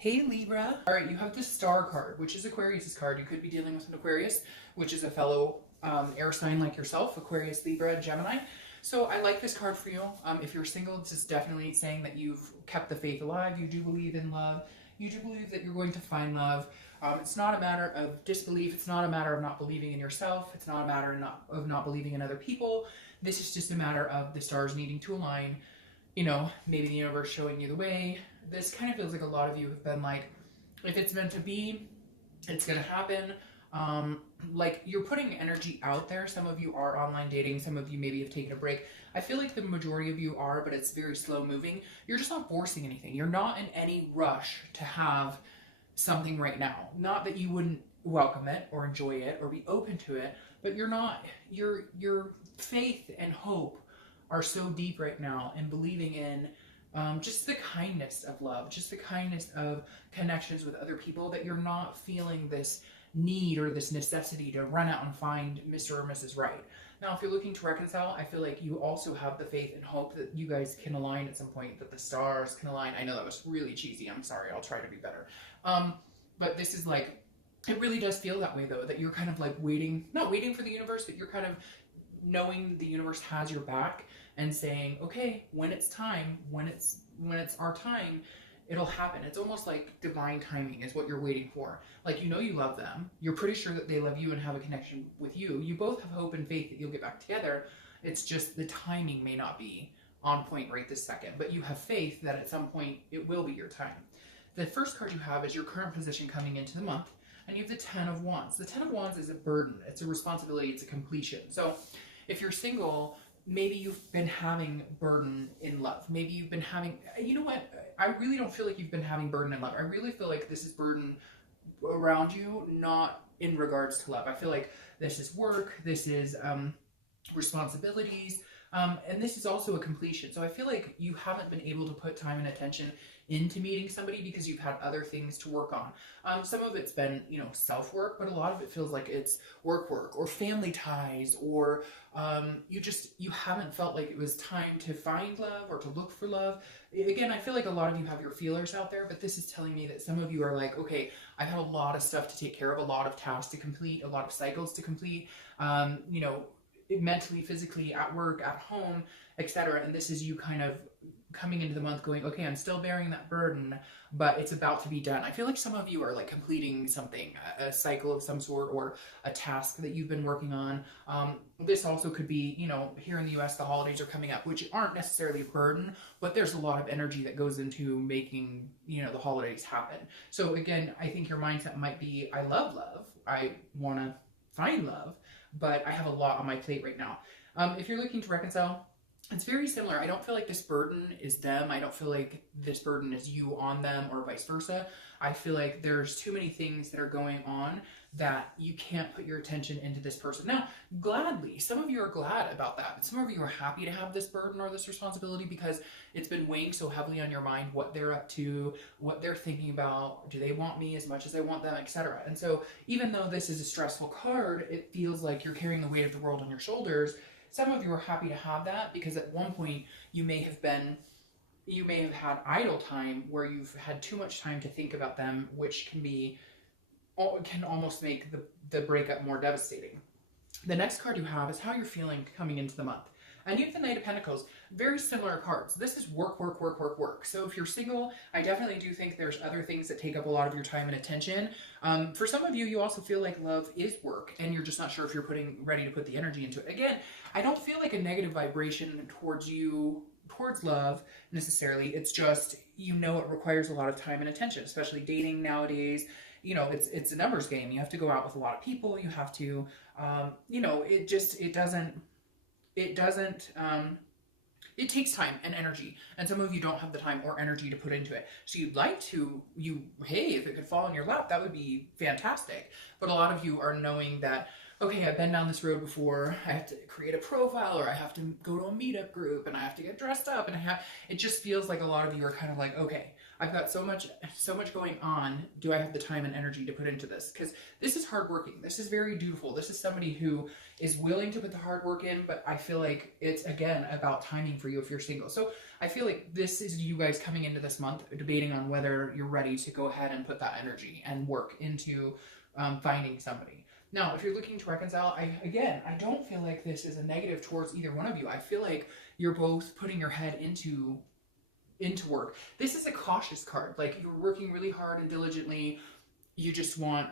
Hey Libra. All right, you have the Star card, which is Aquarius's card. You could be dealing with an Aquarius, which is a fellow air sign like yourself, Aquarius, Libra, Gemini. So I like this card for you. If you're single, this is definitely saying that you've kept the faith alive. You do believe in love. You do believe that you're going to find love. It's not a matter of disbelief. It's not a matter of not believing in yourself. It's not a matter of not believing in other people. This is just a matter of the stars needing to align. You know, maybe the universe showing you the way. This kind of feels like a lot of you have been like, if it's meant to be, it's going to happen. Like you're putting energy out there. Some of you are online dating. Some of you maybe have taken a break. I feel like the majority of you are, but it's very slow moving. You're just not forcing anything. You're not in any rush to have something right now. Not that you wouldn't welcome it or enjoy it or be open to it, but you're not, your faith and hope are so deep right now in believing in just the kindness of love, just the kindness of connections with other people, that you're not feeling this need or this necessity to run out and find Mr. or Mrs. Right. Now, if you're looking to reconcile, I feel like you also have the faith and hope that you guys can align at some point, that the stars can align. I know that was really cheesy. I'm sorry. I'll try to be better. But this is like, it really does feel that way though, that you're kind of like waiting, not waiting for the universe, but you're kind of knowing the universe has your back and saying, okay, when it's time, when it's our time, it'll happen. It's almost like divine timing is what you're waiting for. Like, you know, you love them. You're pretty sure that they love you and have a connection with you. You both have hope and faith that you'll get back together. It's just the timing may not be on point right this second, but you have faith that at some point it will be your time. The first card you have is your current position coming into the month, and you have the Ten of Wands. The Ten of Wands is a burden. It's a responsibility. It's a completion. So if you're single, maybe you've been having burden in love. Maybe you've been having, you know what? I really don't feel like you've been having burden in love. I really feel like this is burden around you, not in regards to love. I feel like this is work. This is responsibilities. And this is also a completion. So I feel like you haven't been able to put time and attention into meeting somebody because you've had other things to work on. Some of it's been, you know, self-work, but a lot of it feels like it's work or family ties, or you haven't felt like it was time to find love or to look for love. Again, I feel like a lot of you have your feelers out there, but this is telling me that some of you are like, okay, I've had a lot of stuff to take care of, a lot of tasks to complete, a lot of cycles to complete, you know, mentally, physically, at work, at home, etc. And this is you kind of coming into the month going, okay, I'm still bearing that burden, but it's about to be done. I feel like some of you are like completing something, a cycle of some sort, or a task that you've been working on. This also could be, you know, here in the US, the holidays are coming up, which aren't necessarily a burden, but there's a lot of energy that goes into making, you know, the holidays happen. So again, I think your mindset might be, I love love. I want to find love, but I have a lot on my plate right now. If you're looking to reconcile, it's very similar. I don't feel like this burden is them. I don't feel like this burden is you on them, or vice versa. I feel like there's too many things that are going on that you can't put your attention into this person. Now, gladly, some of you are glad about that, but some of you are happy to have this burden or this responsibility because it's been weighing so heavily on your mind, what they're up to, what they're thinking about, do they want me as much as I want them, etc. And so even though this is a stressful card, it feels like you're carrying the weight of the world on your shoulders. Some of you are happy to have that because at one point you may have had idle time where you've had too much time to think about them, which can almost make the breakup more devastating. The next card you have is how you're feeling coming into the month. And you have the Knight of Pentacles, very similar cards. This is work. So if you're single, I definitely do think there's other things that take up a lot of your time and attention. For some of you, you also feel like love is work and you're just not sure if you're ready to put the energy into it. Again, I don't feel like a negative vibration towards love necessarily. It's just, you know, it requires a lot of time and attention, especially dating nowadays. You know, it's a numbers game. You have to go out with a lot of people. You have to, you know, it takes time and energy, and some of you don't have the time or energy to put into it. So you'd like to, hey, if it could fall in your lap, that would be fantastic. But a lot of you are knowing that, okay, I've been down this road before. I have to create a profile, or I have to go to a meetup group, and I have to get dressed up, and it just feels like a lot of you are kind of like, okay, I've got so much going on. Do I have the time and energy to put into this? Because this is hardworking. This is very dutiful. This is somebody who is willing to put the hard work in, but I feel like it's, again, about timing for you if you're single. So I feel like this is you guys coming into this month debating on whether you're ready to go ahead and put that energy and work into finding somebody. Now, if you're looking to reconcile, I don't feel like this is a negative towards either one of you. I feel like you're both putting your head into work. This is a cautious card. Like, you're working really hard and diligently. You just want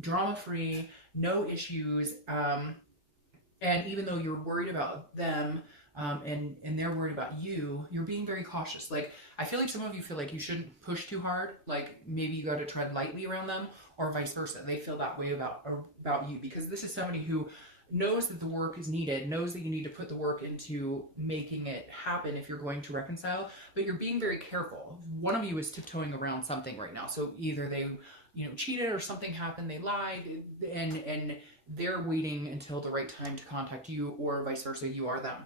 drama-free, no issues. And even though you're worried about them, and they're worried about you, you're being very cautious. Like, I feel like some of you feel like you shouldn't push too hard. Like, maybe you got to tread lightly around them, or vice versa. They feel that way about you, because this is somebody who knows that the work is needed, knows that you need to put the work into making it happen if you're going to reconcile, but you're being very careful. One of you is tiptoeing around something right now. So either they, cheated, or something happened, they lied, and they're waiting until the right time to contact you, or vice versa, you are them.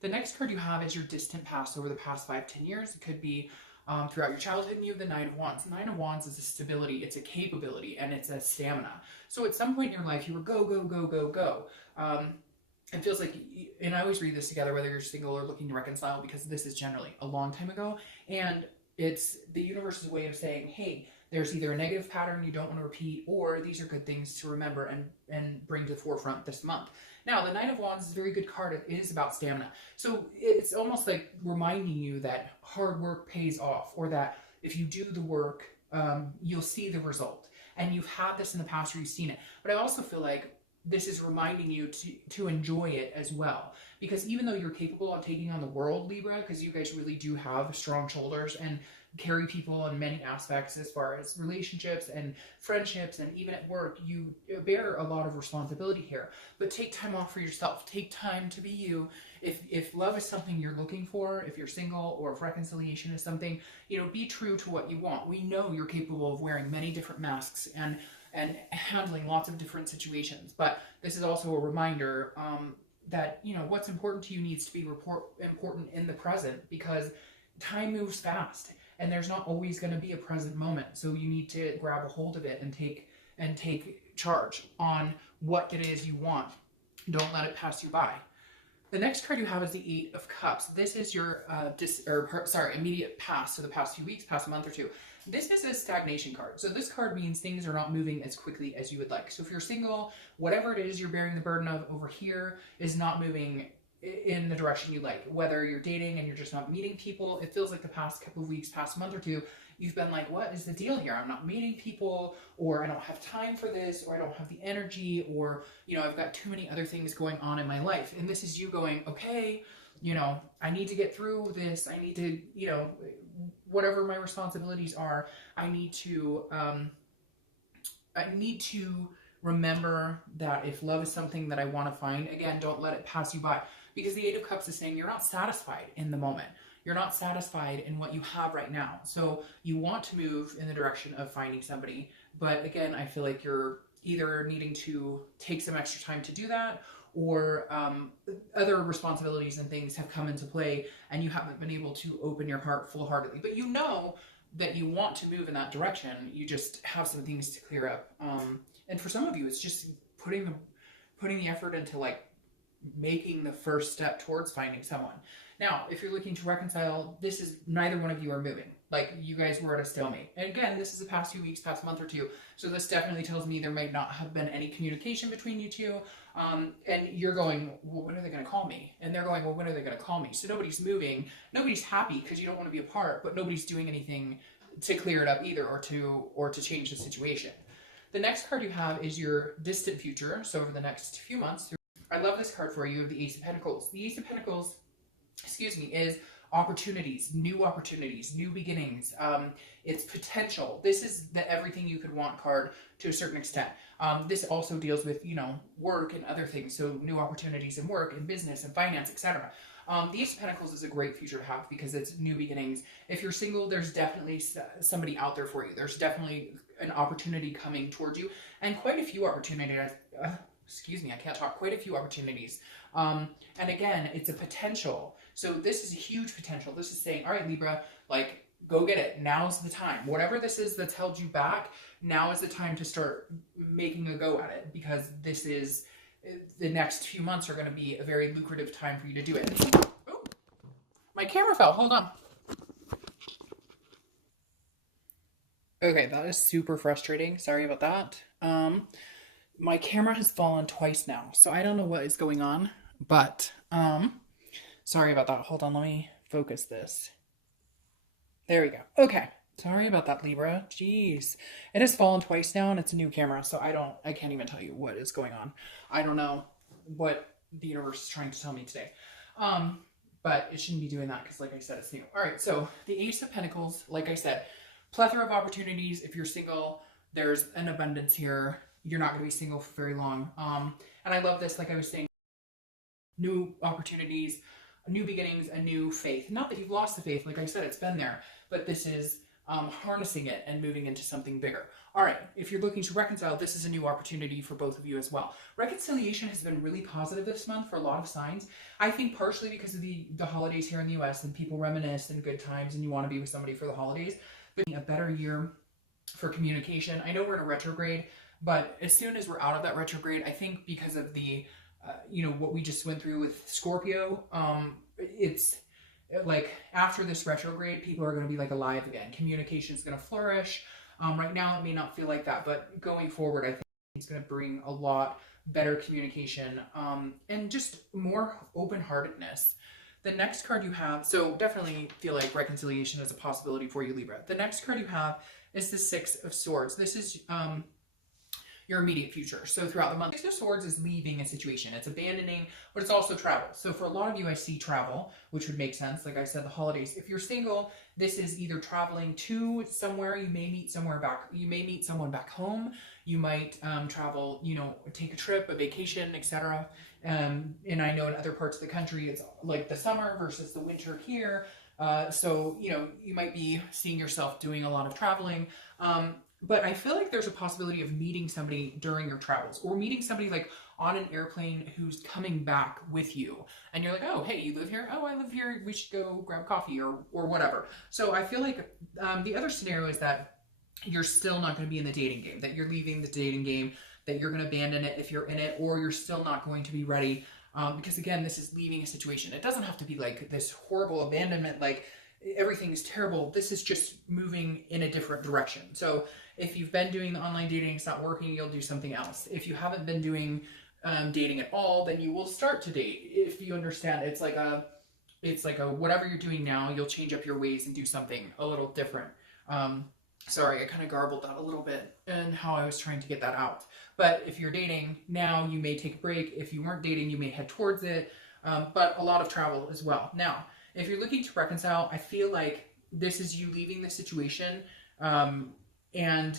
The next card you have is your distant past over the past 5-10 years. It could be throughout your childhood, and you have the Nine of Wands. The Nine of Wands is a stability, it's a capability, and it's a stamina. So at some point in your life, you were go, go, go, go, go. It feels like, and I always read this together, whether you're single or looking to reconcile, because this is generally a long time ago, and it's the universe's way of saying, hey, there's either a negative pattern you don't want to repeat, or these are good things to remember and bring to the forefront this month. Now, the Nine of Wands is a very good card. It is about stamina. So it's almost like reminding you that hard work pays off, or that if you do the work, you'll see the result. And you've had this in the past, or you've seen it. But I also feel like this is reminding you to enjoy it as well. Because even though you're capable of taking on the world, Libra, because you guys really do have strong shoulders and carry people in many aspects as far as relationships and friendships, and even at work, you bear a lot of responsibility here. But take time off for yourself. Take time to be you. If love is something you're looking for, if you're single, or if reconciliation is something, be true to what you want. We know you're capable of wearing many different masks and handling lots of different situations. But this is also a reminder that, what's important to you needs to be important in the present, because time moves fast. And there's not always going to be a present moment. So you need to grab a hold of it and take charge on what it is you want. Don't let it pass you by. The next card you have is the Eight of Cups. This is your immediate past. So the past few weeks, past month or two. This is a stagnation card. So this card means things are not moving as quickly as you would like. So if you're single, whatever it is you're bearing the burden of over here is not moving in the direction you like. Whether you're dating and you're just not meeting people, it feels like the past couple of weeks, past month or two, you've been like, what is the deal here? I'm not meeting people, or I don't have time for this, or I don't have the energy, or, I've got too many other things going on in my life. And this is you going, okay, I need to get through this. I need to, whatever my responsibilities are, I need to remember that if love is something that I want to find, again, don't let it pass you by. Because the Eight of Cups is saying you're not satisfied in the moment. You're not satisfied in what you have right now. So you want to move in the direction of finding somebody. But again, I feel like you're either needing to take some extra time to do that, or other responsibilities and things have come into play and you haven't been able to open your heart full-heartedly. But you know that you want to move in that direction. You just have some things to clear up. And for some of you, it's just putting the effort into like making the first step towards finding someone. Now, if you're looking to reconcile, this is neither one of you are moving. Like, you guys were at a stalemate. And again, this is the past few weeks, past month or two. So this definitely tells me there might not have been any communication between you two. And you're going, well, when are they going to call me? And they're going, well, when are they going to call me? So nobody's moving. Nobody's happy because you don't want to be apart, but nobody's doing anything to clear it up either, or to change the situation. The next card you have is your distant future. So over the next few months, I love this card for you. You have the Ace of Pentacles. The Ace of Pentacles, is opportunities, new beginnings. It's potential. This is the everything you could want card to a certain extent. This also deals with, work and other things. So new opportunities in work and business and finance, etc. The Ace of Pentacles is a great future to have because it's new beginnings. If you're single, there's definitely somebody out there for you. There's definitely an opportunity coming towards you, and quite a few opportunities. Quite a few opportunities. And again, it's a potential. So this is a huge potential. This is saying, all right, Libra, like, go get it. Now's the time. Whatever this is that's held you back, now is the time to start making a go at it, because this is, the next few months are going to be a very lucrative time for you to do it. Oh, My camera fell. Hold on. Okay, that is super frustrating. Sorry about that. My camera has fallen twice now, so I don't know what is going on, but sorry about that. Hold on, let me focus this. There we go. Okay. Sorry about that, Libra. Jeez. It has fallen twice now and it's a new camera, so I can't even tell you what is going on. I don't know what the universe is trying to tell me today. But it shouldn't be doing that because, like I said, it's new. All right, so the Ace of Pentacles, like I said, plethora of opportunities. If you're single, there's an abundance here. You're not going to be single for very long. And I love this, like I was saying, new opportunities, new beginnings, a new faith. Not that you've lost the faith, like I said, it's been there, but this is harnessing it and moving into something bigger. All right, if you're looking to reconcile, this is a new opportunity for both of you as well. Reconciliation has been really positive this month for a lot of signs. I think partially because of the holidays here in the US and people reminisce in good times and you want to be with somebody for the holidays. But a better year for communication. I know we're in a retrograde, but as soon as we're out of that retrograde, I think because of the, what we just went through with Scorpio, it's like after this retrograde, people are going to be like alive again. Communication is going to flourish. Right now, it may not feel like that, but going forward, I think it's going to bring a lot better communication and just more open-heartedness. The next card you have, so definitely feel like reconciliation is a possibility for you, Libra. The next card you have is the Six of Swords. This is your immediate future. So throughout the month, Six of Swords is leaving a situation. It's abandoning, but it's also travel. So for a lot of you, I see travel, which would make sense. Like I said, the holidays. If you're single, this is either traveling to somewhere. You may meet somewhere back. You may meet someone back home. You might travel, take a trip, a vacation, etc. And I know in other parts of the country, it's like the summer versus the winter here. So, you might be seeing yourself doing a lot of traveling. But I feel like there's a possibility of meeting somebody during your travels or meeting somebody like on an airplane who's coming back with you. And you're like, oh, hey, you live here? Oh, I live here. We should go grab coffee or whatever. So I feel like the other scenario is that you're still not going to be in the dating game, that you're leaving the dating game, that you're going to abandon it if you're in it, or you're still not going to be ready. Because again, this is leaving a situation. It doesn't have to be like this horrible abandonment, like everything's terrible. This is just moving in a different direction. So if you've been doing the online dating, it's not working, you'll do something else. If you haven't been doing dating at all, then you will start to date. If you understand, it's like a whatever you're doing now, you'll change up your ways and do something a little different. Sorry, I kind of garbled that a little bit and how I was trying to get that out. But if you're dating now, you may take a break. If you weren't dating, you may head towards it. But a lot of travel as well. Now, if you're looking to reconcile, I feel like this is you leaving the situation and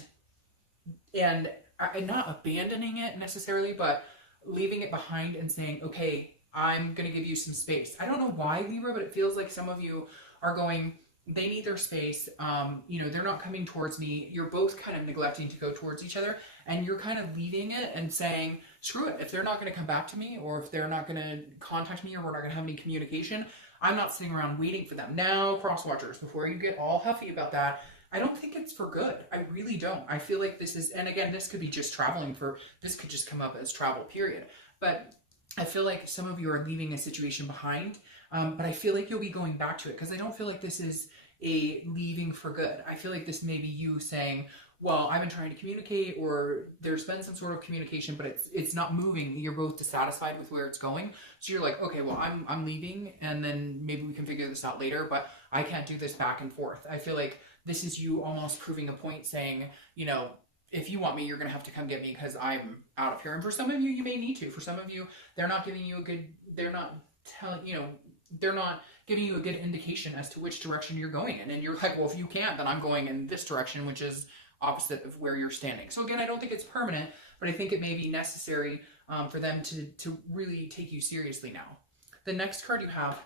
not abandoning it necessarily, but leaving it behind and saying, okay, I'm going to give you some space. I don't know why, Libra, but it feels like some of you are going, they need their space. They're not coming towards me. You're both kind of neglecting to go towards each other, and you're kind of leaving it and saying, screw it. If they're not going to come back to me, or if they're not going to contact me, or we're not going to have any communication, I'm not sitting around waiting for them. Now, cross watchers, before you get all huffy about that, I don't think it's for good. I really don't. I feel like this is, and again, this could be just traveling this could just come up as travel, period. But I feel like some of you are leaving a situation behind, but I feel like you'll be going back to it, because I don't feel like this is a leaving for good. I feel like this may be you saying, well, I've been trying to communicate, or there's been some sort of communication, but it's not moving. You're both dissatisfied with where it's going. So you're like, okay, well, I'm leaving, and then maybe we can figure this out later, but I can't do this back and forth. I feel like this is you almost proving a point, saying, if you want me, you're going to have to come get me because I'm out of here. And for some of you, you may need to. For some of you, they're not giving you a good indication as to which direction you're going in. And you're like, well, if you can't, then I'm going in this direction, which is opposite of where you're standing. So again, I don't think it's permanent, but I think it may be necessary for them to really take you seriously now. The next card you have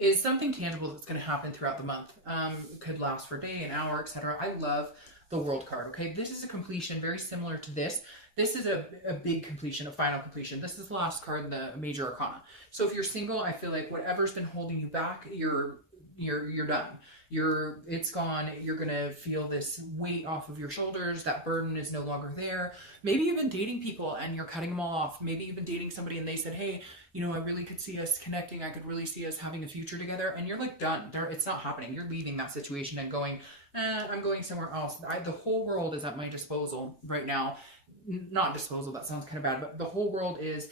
is something tangible that's going to happen throughout the month. It could last for a day, an hour, etc. I love the World card. Okay, this is a completion very similar to this. This is a big completion, a final completion. This is the last card in the major arcana. So if you're single, I feel like whatever's been holding you back, you're you're done. It's gone. You're gonna feel this weight off of your shoulders. That burden is no longer there. Maybe you've been dating people and you're cutting them all off. Maybe you've been dating somebody and they said, hey, I really could see us connecting. I could really see us having a future together. And you're like done. It's not happening. You're leaving that situation and going, I'm going somewhere else. The whole world is at my disposal right now. Not disposal, that sounds kind of bad, but the whole world is,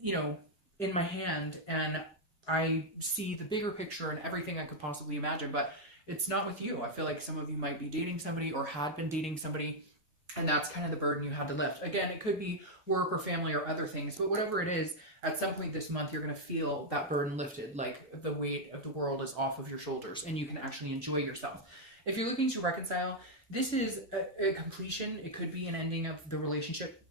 in my hand, and I see the bigger picture and everything I could possibly imagine, but it's not with you. I feel like some of you might be dating somebody or had been dating somebody, and that's kind of the burden you had to lift. Again, it could be work or family or other things, but whatever it is, at some point this month, you're going to feel that burden lifted, like the weight of the world is off of your shoulders, and you can actually enjoy yourself. If you're looking to reconcile, this is a completion. It could be an ending of the relationship,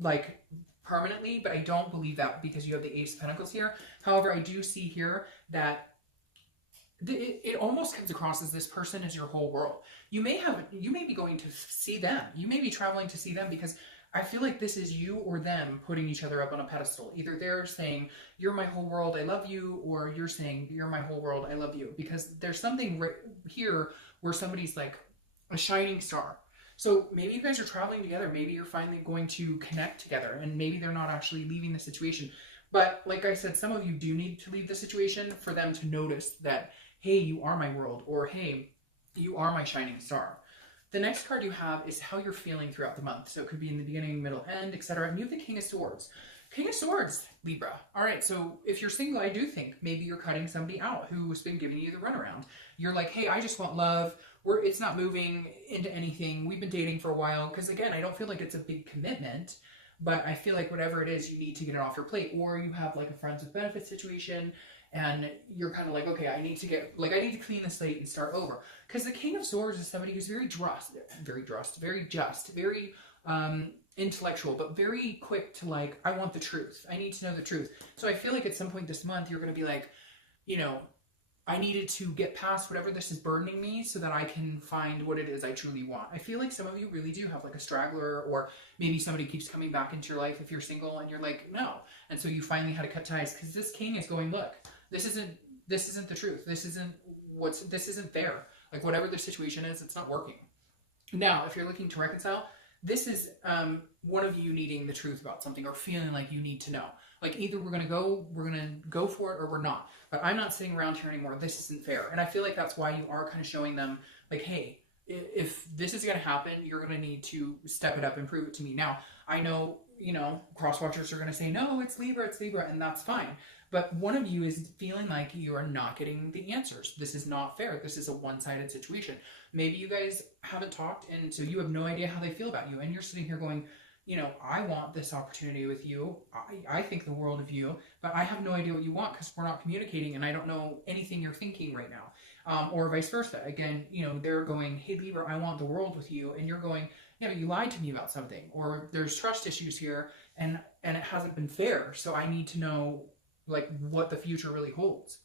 like permanently, but I don't believe that because you have the Ace of Pentacles here. However, I do see here that it almost comes across as this person is your whole world. You may be going to see them. You may be traveling to see them because I feel like this is you or them putting each other up on a pedestal. Either they're saying, you're my whole world, I love you, or you're saying, you're my whole world, I love you. Because there's something right here where somebody's like a shining star. So maybe you guys are traveling together. Maybe you're finally going to connect together, and maybe they're not actually leaving the situation. But like I said, some of you do need to leave the situation for them to notice that, hey, you are my world, or hey, you are my shining star. The next card you have is how you're feeling throughout the month. So it could be in the beginning, middle, end, etc. And you have the King of Swords. King of Swords, Libra. All right, so if you're single, I do think maybe you're cutting somebody out who's been giving you the runaround. You're like, hey, I just want love. It's not moving into anything. We've been dating for a while. Because again, I don't feel like it's a big commitment, but I feel like whatever it is, you need to get it off your plate. Or you have like a friends with benefits situation, and you're kind of like, okay, I need to clean the slate and start over. Because the King of Swords is somebody who's very just, very intellectual, but very quick to like, I want the truth. I need to know the truth. So I feel like at some point this month, you're going to be like, I needed to get past whatever this is burdening me so that I can find what it is I truly want. I feel like some of you really do have like a straggler, or maybe somebody keeps coming back into your life if you're single and you're like, no. And so you finally had to cut ties because this king is going, look, this isn't the truth. This isn't fair. Like whatever the situation is, it's not working. Now, if you're looking to reconcile, this is one of you needing the truth about something or feeling like you need to know. Like either we're going to go for it or we're not. But I'm not sitting around here anymore. This isn't fair. And I feel like that's why you are kind of showing them like, hey, if this is going to happen, you're going to need to step it up and prove it to me. Now, I know, cross watchers are going to say, no, it's Libra, and that's fine. But one of you is feeling like you are not getting the answers. This is not fair. This is a one-sided situation. Maybe you guys haven't talked, and so you have no idea how they feel about you. And you're sitting here going, I want this opportunity with you. I think the world of you, but I have no idea what you want because we're not communicating, and I don't know anything you're thinking right now. Or vice versa. Again, they're going, hey, Libra, I want the world with you. And you're going, yeah, but you lied to me about something. Or there's trust issues here, and it hasn't been fair. So I need to know like what the future really holds,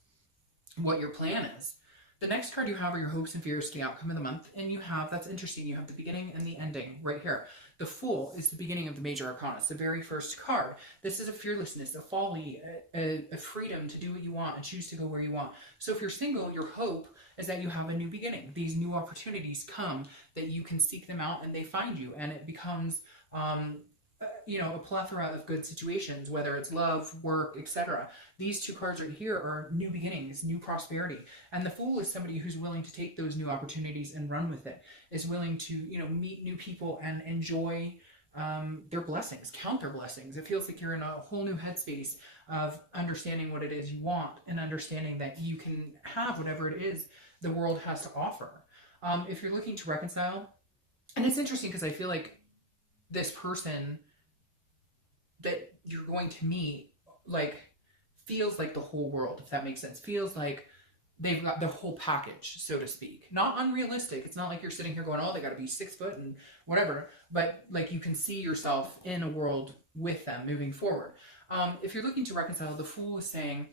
what your plan is. The next card you have are your hopes and fears to the outcome of the month. And that's interesting, you have the beginning and the ending right here. The Fool is the beginning of the major arcana. It's the very first card. This is a fearlessness, a folly, a freedom to do what you want and choose to go where you want. So if you're single, your hope is that you have a new beginning. These new opportunities come, that you can seek them out and they find you. And it becomes a plethora of good situations, whether it's love, work, etc. These two cards right here are new beginnings, new prosperity. And the Fool is somebody who's willing to take those new opportunities and run with it, is willing to, meet new people and enjoy their blessings, count their blessings. It feels like you're in a whole new headspace of understanding what it is you want and understanding that you can have whatever it is the world has to offer. If you're looking to reconcile, and it's interesting because I feel like this person that you're going to meet like feels like the whole world, if that makes sense. Feels like they've got the whole package, so to speak. Not unrealistic. It's not like you're sitting here going, oh, they got to be 6 foot and whatever. But like you can see yourself in a world with them moving forward. If you're looking to reconcile, the Fool is saying,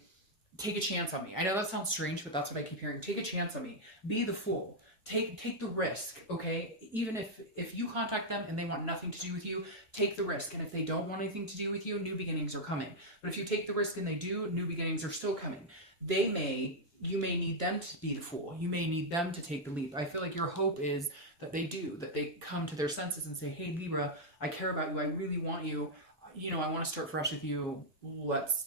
take a chance on me. I know that sounds strange, but that's what I keep hearing. Take a chance on me. Be the fool. Take the risk, okay? Even if you contact them and they want nothing to do with you, take the risk. And if they don't want anything to do with you, new beginnings are coming. But if you take the risk and they do, new beginnings are still coming. They may you may need them to be the fool. You may need them to take the leap. I feel like your hope is that they do, that they come to their senses and say, hey, Libra, I care about you. I really want you. You know, I want to start fresh with you. Let's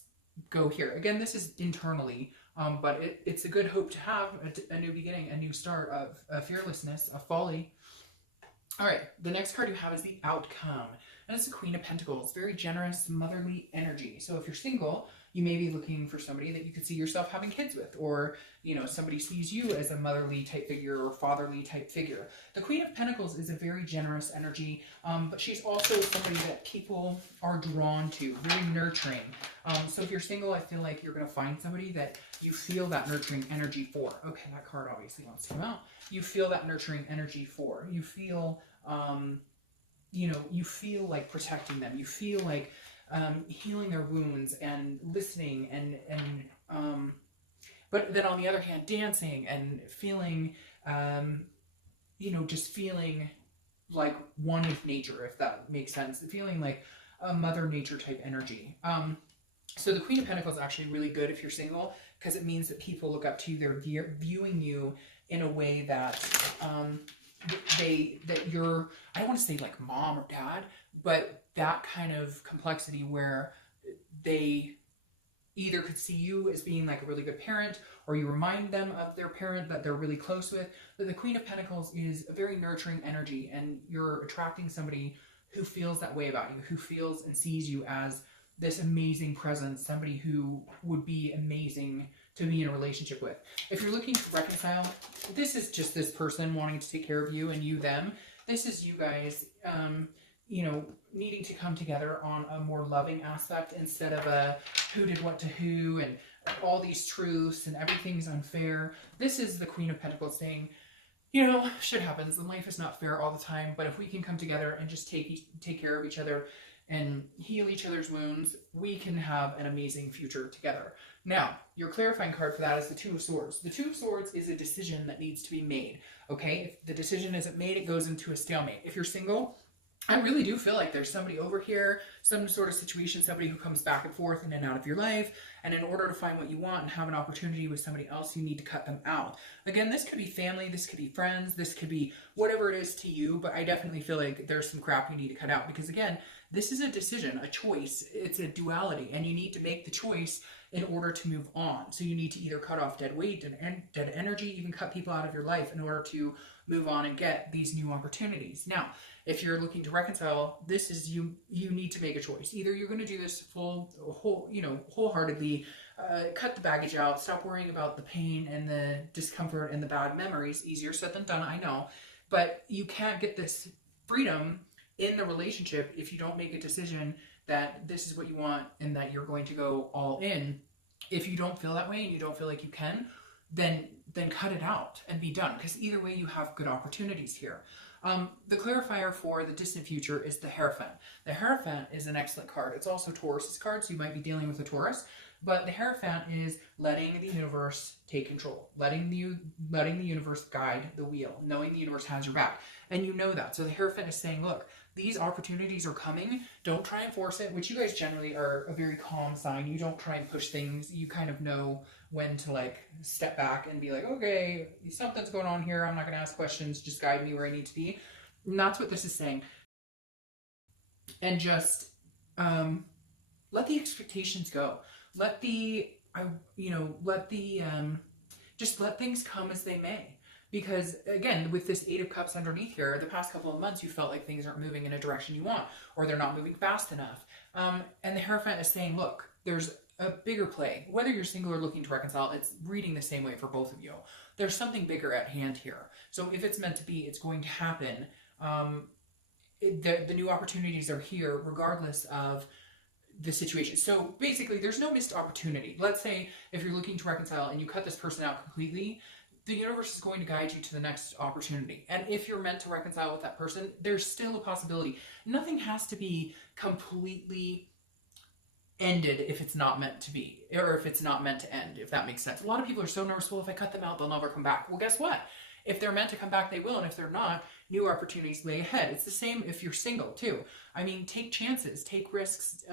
go here. Again, this is internally, but it's a good hope to have a new beginning, a new start of fearlessness, of folly. All right, the next card you have is the Outcome, and it's the Queen of Pentacles. Very generous, motherly energy. So if you're single, you may be looking for somebody that you could see yourself having kids with, or, you know, somebody sees you as a motherly type figure or fatherly type figure. The Queen of Pentacles is a very generous energy, but she's also somebody that people are drawn to, very nurturing. So if you're single, I feel like you're going to find somebody that you feel that nurturing energy for. Okay, that card obviously wants to come out. You feel that nurturing energy for. You feel, you know, you feel like protecting them. You feel like healing their wounds and listening and but then on the other hand, dancing and feeling, you know, just feeling like one with nature, if that makes sense. Feeling like a Mother Nature type energy. So the Queen of Pentacles is actually really good if you're single, because it means that people look up to you. They're viewing you in a way that that you're, I don't want to say like mom or dad, but that kind of complexity where they either could see you as being like a really good parent, or you remind them of their parent that they're really close with. But the Queen of Pentacles is a very nurturing energy, and you're attracting somebody who feels that way about you, who feels and sees you as this amazing presence, somebody who would be amazing to be in a relationship with. If you're looking to reconcile, this is just this person wanting to take care of you and you them. This is you guys, you know, needing to come together on a more loving aspect instead of a who did what to who and all these truths and everything's unfair. This is the Queen of Pentacles saying, you know, shit happens and life is not fair all the time, but if we can come together and just take care of each other and heal each other's wounds, we can have an amazing future together. Now, your clarifying card for that is the Two of Swords. The Two of Swords is a decision that needs to be made, okay? If the decision isn't made, it goes into a stalemate. If you're single, I really do feel like there's somebody over here, some sort of situation, somebody who comes back and forth in and out of your life, and in order to find what you want and have an opportunity with somebody else, you need to cut them out. Again, this could be family, this could be friends, this could be whatever it is to you, but I definitely feel like there's some crap you need to cut out, because again, this is a decision, a choice. It's a duality, and you need to make the choice in order to move on. So you need to either cut off dead weight, dead energy, even cut people out of your life in order to move on and get these new opportunities. Now, if you're looking to reconcile, this is you need to make a choice. Either you're going to do this wholeheartedly, cut the baggage out, stop worrying about the pain and the discomfort and the bad memories. Easier said than done, I know. But you can't get this freedom in the relationship if you don't make a decision that this is what you want and that you're going to go all in. If you don't feel that way and you don't feel like you can, then cut it out and be done, because either way you have good opportunities here. The clarifier for the distant future is the Hierophant. The Hierophant is an excellent card. It's also Taurus's card, so you might be dealing with a Taurus. But the Hierophant is letting the universe take control, letting the universe guide the wheel, knowing the universe has your back. And you know that. So the Hierophant is saying, look, these opportunities are coming. Don't try and force it, which you guys generally are a very calm sign. You don't try and push things. You kind of know when to like step back and be like, okay, something's going on here. I'm not going to ask questions. Just guide me where I need to be. And that's what this is saying. And just let the expectations go. Let the, just let things come as they may. Because again, with this Eight of Cups underneath here, the past couple of months, you felt like things aren't moving in a direction you want, or they're not moving fast enough. And the Hierophant is saying, look, there's a bigger play. Whether you're single or looking to reconcile, it's reading the same way for both of you. There's something bigger at hand here. So if it's meant to be, it's going to happen. The new opportunities are here regardless of the situation. So basically, there's no missed opportunity. Let's say if you're looking to reconcile and you cut this person out completely, the universe is going to guide you to the next opportunity. And if you're meant to reconcile with that person, there's still a possibility. Nothing has to be completely ended if it's not meant to be, or if it's not meant to end, if that makes sense. A lot of people are so nervous, well, if I cut them out, they'll never come back. Well, guess what? If they're meant to come back, they will. And if they're not, new opportunities lay ahead. It's the same if you're single too. I mean, take chances, take risks,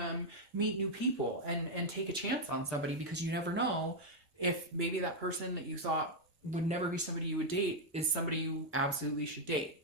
meet new people, and take a chance on somebody, because you never know if maybe that person that you thought would never be somebody you would date is somebody you absolutely should date.